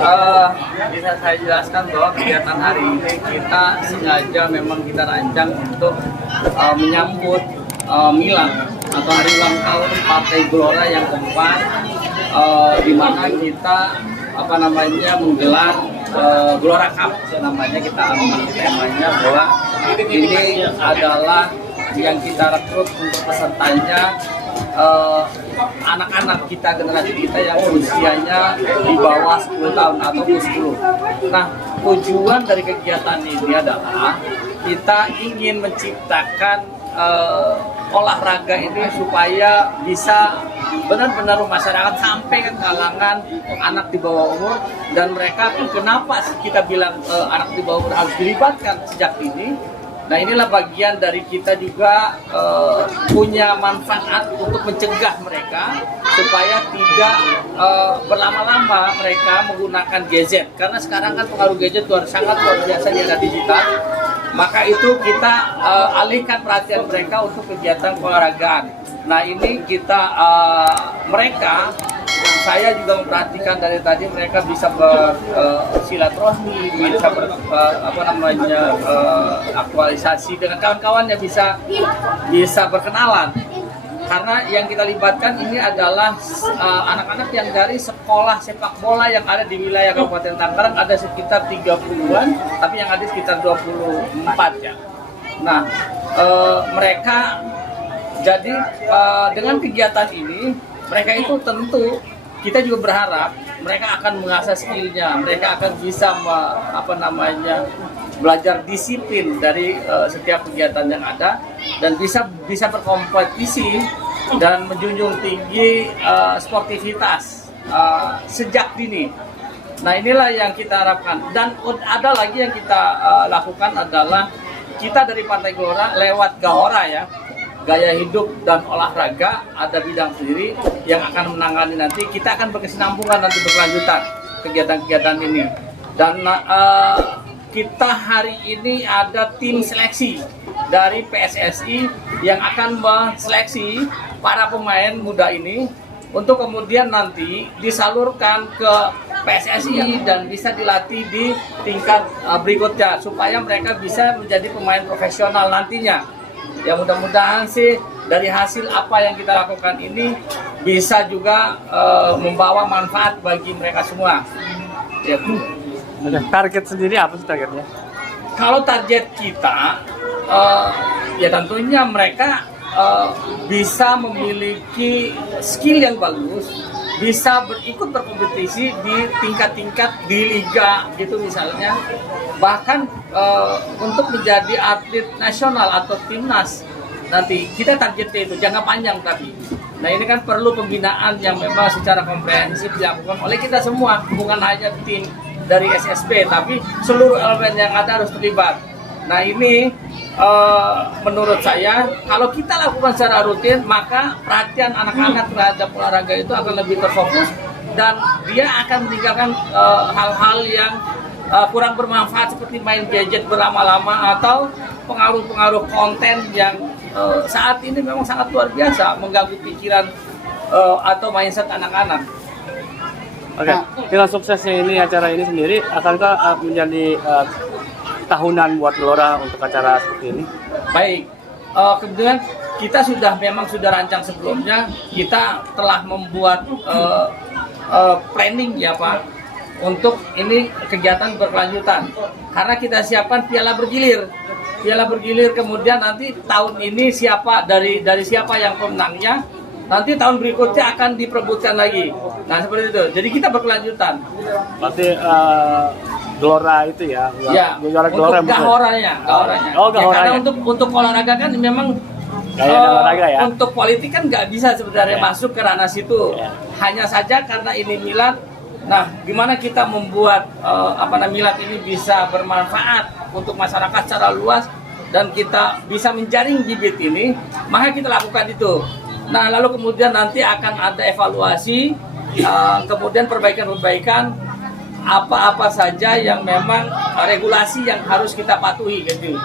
Bisa saya jelaskan bahwa kegiatan hari ini kita sengaja memang kita rancang untuk menyambut Milan atau hari ulang tahun Partai Gelora yang keempat, di mana kita menggelar Gelora Cup namanya. Kita ambil temanya bahwa ini adalah yang kita rekrut untuk pesertanya anak-anak kita, generasi kita yang usianya di bawah 10 tahun atau 10. Nah, tujuan dari kegiatan ini adalah kita ingin menciptakan olahraga ini supaya bisa benar-benar masyarakat sampai ke kalangan anak di bawah umur. Dan mereka kenapa kita bilang anak di bawah umur harus dilibatkan sejak ini. Nah, inilah bagian dari kita juga punya manfaat untuk mencegah mereka supaya tidak berlama-lama mereka menggunakan gadget. Karena sekarang kan pengaruh gadget sangat luar biasa di era digital. Maka itu kita alihkan perhatian mereka untuk kegiatan olahragaan. Nah, ini kita saya juga memperhatikan dari tadi mereka bisa bersilaturahmi, bisa aktualisasi dengan kawan-kawannya, bisa berkenalan. Karena yang kita libatkan ini adalah anak-anak yang dari sekolah sepak bola yang ada di wilayah Kabupaten Tangerang, ada sekitar 30-an, tapi yang ada sekitar 24 ya. Nah, mereka jadi dengan kegiatan ini, mereka itu tentu kita juga berharap mereka akan mengasah skillnya, mereka akan bisa belajar disiplin dari setiap kegiatan yang ada, dan bisa berkompetisi dan menjunjung tinggi sportivitas sejak dini. Nah, inilah yang kita harapkan. Dan ada lagi yang kita lakukan adalah kita dari Partai Gelora lewat Gaora ya, gaya hidup dan olahraga, ada bidang sendiri yang akan menangani nanti. Kita akan berkesinambungan nanti berkelanjutan kegiatan-kegiatan ini. Dan kita hari ini ada tim seleksi dari PSSI yang akan menseleksi para pemain muda ini untuk kemudian nanti disalurkan ke PSSI dan bisa dilatih di tingkat berikutnya supaya mereka bisa menjadi pemain profesional nantinya. Ya, mudah-mudahan sih dari hasil apa yang kita lakukan ini bisa juga membawa manfaat bagi mereka semua. Ya. Target sendiri apa sih targetnya? Kalau target kita, ya tentunya mereka bisa memiliki skill yang bagus, bisa ikut berkompetisi di tingkat-tingkat di liga gitu misalnya, bahkan untuk menjadi atlet nasional atau timnas nanti. Kita targetnya itu jangka panjang tapi. Nah, ini kan perlu pembinaan yang memang secara komprehensif dilakukan oleh kita semua, bukan hanya tim dari SSB, tapi seluruh elemen yang ada harus terlibat. Nah, ini menurut saya kalau kita lakukan secara rutin, maka perhatian anak-anak terhadap olahraga itu akan lebih terfokus dan dia akan meninggalkan hal-hal yang kurang bermanfaat seperti main gadget berlama-lama atau pengaruh-pengaruh konten yang saat ini memang sangat luar biasa mengganggu pikiran atau mindset anak-anak. Oke, dengan suksesnya ini acara ini sendiri, akankah menjadi tahunan buat Gelora untuk acara seperti ini? Baik, kemudian kita memang sudah rancang sebelumnya, kita telah membuat planning ya Pak, untuk ini kegiatan berkelanjutan. Karena kita siapkan piala bergilir, kemudian nanti tahun ini dari siapa yang pemenangnya, nanti tahun berikutnya akan diperebutkan lagi. Nah, seperti itu. Jadi kita berkelanjutan. Berarti Gelora itu ya? Ya, untuk Gaoranya. Oh, Gaoranya. Ya, karena untuk olahraga kan memang olahraga ya? Untuk politik kan nggak bisa sebenarnya masuk ke ranah situ. Hanya saja karena ini milad. Nah, gimana kita membuat milad ini bisa bermanfaat untuk masyarakat secara luas dan kita bisa menjaring bibit ini, maka kita lakukan itu. Nah, lalu kemudian nanti akan ada evaluasi, kemudian perbaikan-perbaikan apa-apa saja yang memang regulasi yang harus kita patuhi gitu.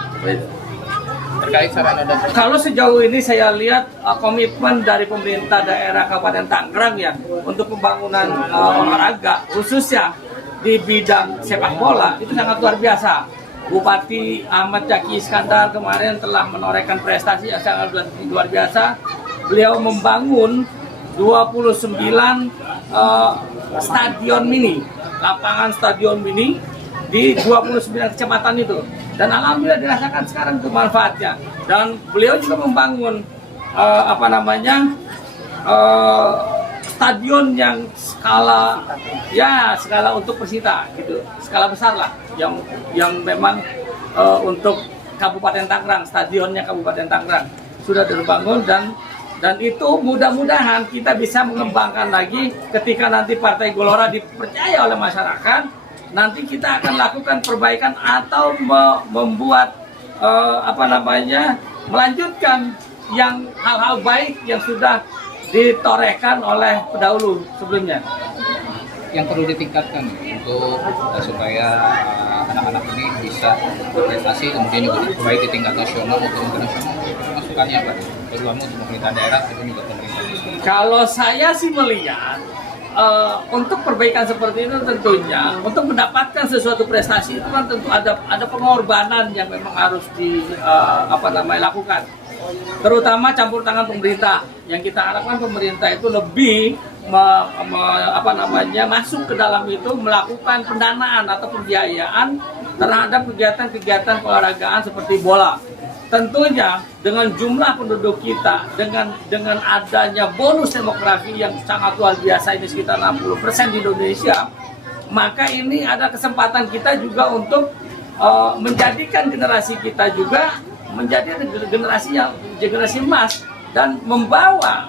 Terkait sarana dan kalau sejauh ini saya lihat komitmen dari pemerintah daerah Kabupaten Tangerang ya untuk pembangunan olahraga khususnya di bidang sepak bola itu sangat luar biasa. Bupati Ahmad Zaki Iskandar kemarin telah menorehkan prestasi yang sangat luar biasa. Beliau membangun 29 stadion mini, lapangan stadion mini di 29 kecamatan itu. Dan alhamdulillah dirasakan sekarang itu manfaatnya. Dan beliau juga membangun stadion yang skala untuk Persita gitu, skala besar lah, yang memang untuk Kabupaten Tangerang, stadionnya Kabupaten Tangerang sudah dibangun dan itu mudah-mudahan kita bisa mengembangkan lagi ketika nanti Partai Gelora dipercaya oleh masyarakat, nanti kita akan lakukan perbaikan atau membuat melanjutkan yang hal-hal baik yang sudah ditorehkan oleh pendahulu sebelumnya. Yang perlu ditingkatkan untuk supaya anak-anak ini bisa berprestasi, kemudian juga baik di tingkat nasional maupun internasional. Masukannya apa? Terutama untuk pemerintah daerah dan juga pemerintah nasional. Kalau saya sih melihat untuk perbaikan seperti itu tentunya untuk mendapatkan sesuatu prestasi itu kan tentu ada pengorbanan yang memang harus lakukan. Terutama campur tangan pemerintah. Yang kita harapkan pemerintah itu lebih masuk ke dalam itu, melakukan pendanaan atau pembiayaan terhadap kegiatan-kegiatan keolahragaan seperti bola. Tentunya dengan jumlah penduduk kita, dengan adanya bonus demografi yang sangat luar biasa, ini sekitar 60% di Indonesia, maka ini ada kesempatan kita juga untuk menjadikan generasi kita juga menjadi generasi emas dan membawa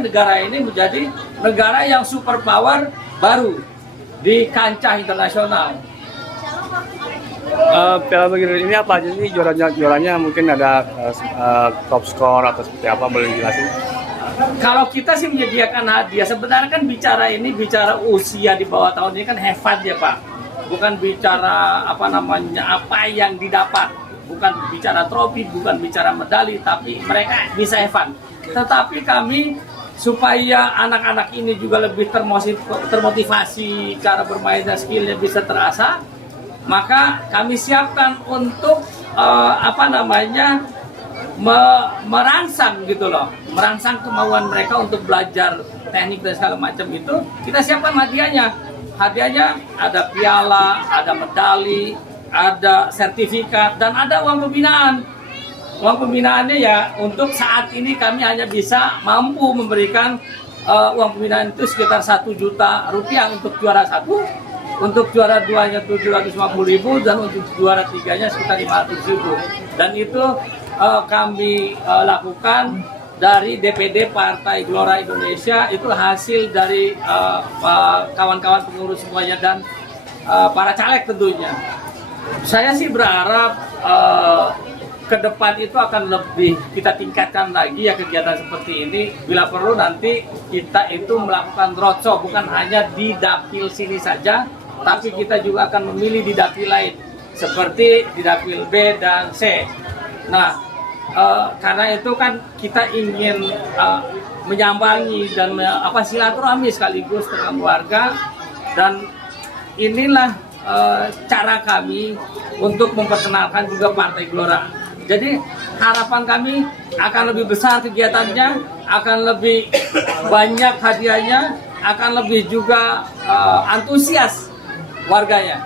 negara ini menjadi negara yang superpower baru di kancah internasional. Piala begini ini apa aja sih juaranya mungkin ada top score atau seperti apa, boleh dijelasin? Kalau kita sih menyediakan hadiah, sebenarnya kan bicara usia di bawah tahun ini kan hebat ya Pak, bukan bicara apa yang didapat, bukan bicara trofi, bukan bicara medali, tapi mereka bisa have fun. Tetapi kami supaya anak-anak ini juga lebih termotivasi, cara bermain dan skillnya bisa terasa, maka kami siapkan untuk merangsang gitu loh, merangsang kemauan mereka untuk belajar teknik dan segala macam itu. Kita siapkan hadiahnya. Hadiahnya ada piala, ada medali, ada sertifikat, dan ada uang pembinaan. Uang pembinaannya ya untuk saat ini kami hanya bisa mampu memberikan uang pembinaan itu sekitar 1 juta rupiah untuk juara 1, untuk juara 2-nya 750.000, dan untuk juara 3-nya sekitar 500.000. Dan itu kami lakukan dari DPD Partai Gelora Indonesia, itu hasil dari kawan-kawan pengurus semuanya dan para caleg tentunya. Saya sih berharap ke depan itu akan lebih kita tingkatkan lagi ya kegiatan seperti ini. Bila perlu nanti kita itu melakukan roadshow, bukan hanya di dapil sini saja, tapi kita juga akan memilih di dapil lain seperti di dapil B dan C. Nah, karena itu kan kita ingin menyambangi dan silaturahmi sekaligus dengan warga, dan inilah cara kami untuk memperkenalkan juga Partai Gelora. Jadi harapan kami akan lebih besar kegiatannya, akan lebih banyak hadiahnya, akan lebih juga antusias warganya.